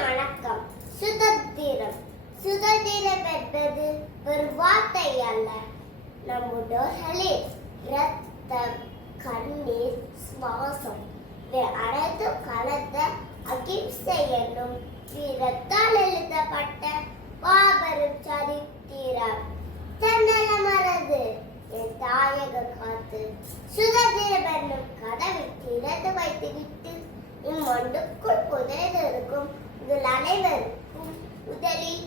வணக்கம். சுதந்திரம் சுதந்திரம் என்பது ஒரு வார்த்தை அல்ல. நம் உடல்களில் இரத்தம், கண்ணீர், சுவாசம் அனைத்தும் கலந்த அகிம்சை என்னும் வீரத்தால் எழுதப்பட்ட மாபெரும் சரித்திரம். தன்னலமரது என் தாயக காத்து சுதந்திரம் என்னும் கதவை திறந்து வைத்துவிட்டு இம்மொண்டுக்குள் புதைந்திருக்கும் உங்கள் அனைவருக்கும் முதலில்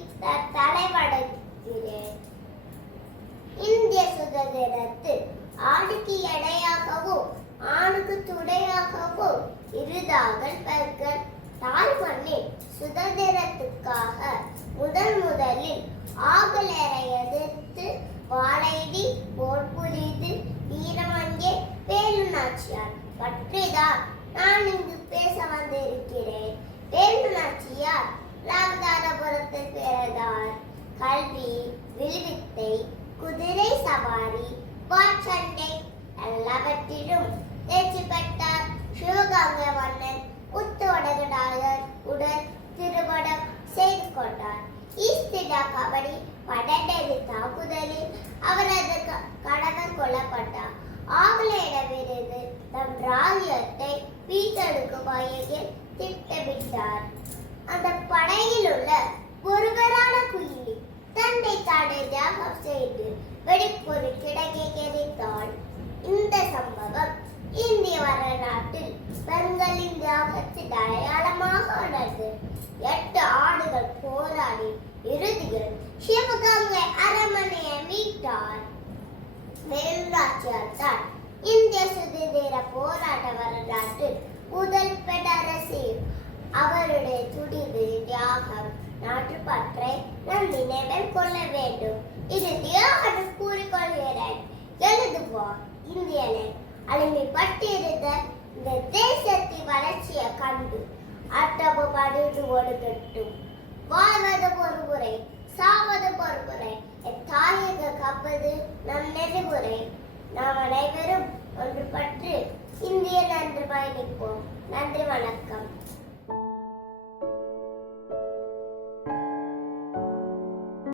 தலைவணங்குகிறேன். இந்திய சுதந்திரத்தில் ஆணுக்கு எடையாகவும் ஆணுக்கு துணையாகவும் இருந்தார்கள் பெண்கள். தாய் மண்ணின் சுதந்திரத்துக்காக முதலில் ஆகலரை எதிர்த்து வாழையடி போர் புரிந்து வீரமங்கே வேலு நாச்சியார் பற்றிதான் நான் இங்கு பேச வந்திருக்கிறேன். வேலு நாச்சியார் ராமநாதபுரத்தில் பிறந்தார். கல்வி, வில்வித்தை, குதிரை சவாரி, வாட்சண்டை எல்லாவற்றிலும் தேர்ச்சி பெற்றார். சிவகங்கை மன்னன் முத்துவடகநாதர் உடன் திருமணம் செய்து கொண்டார். ஈஸ்ட் இந்தியா கபடி படநெறி தாக்குதலில் அவரது கணவர் கொல்லப்பட்டார். ஆங்கிலேயரிடமிருந்து நம் ராஜ்யத்தை மீட்டெடுக்கும் வகையில் திட்டமிட்டார். அந்த படையில் உள்ள ஒருவரான குயிலி தன்னை தானே தியாகம் செய்து வெடிப்பொருள் கிடைத்தால் இந்த சம்பவம் இந்திய வரலாற்றில் பெண்களின் தியாகத்தின் அடையாளமாக உள்ளது. 8 ஆண்டுகள் போராடி இறுதியில் சிவகங்கை அரண்மனையை மீட்டார். வேலு நாச்சியார் தான் இந்திய சுதந்திர போராட்ட வரலாற்றில் முதல் பெண்ணரசி. அவருடைய துடிவு, தியாகம், நாட்டுப்பற்றை நம் நினைவில் கொள்ள வேண்டும். இது தியாகம் கூறிக்கொள்கிறேன். எழுதுவோம் இந்தியனை அடிமைப்பட்டிருந்த இந்த தேசத்தின் வளர்ச்சியை கண்டு அட்டபு படுத்து ஒடுக்கட்டும். வாழ்வது ஒரு முறை, சாவது ஒரு முறை, தாயக காப்பது நம் நெறிமுறை. நாம் அனைவரும் ஒன்றுபட்டு இந்திய நன்று பயணிப்போம். நன்றி, வணக்கம்.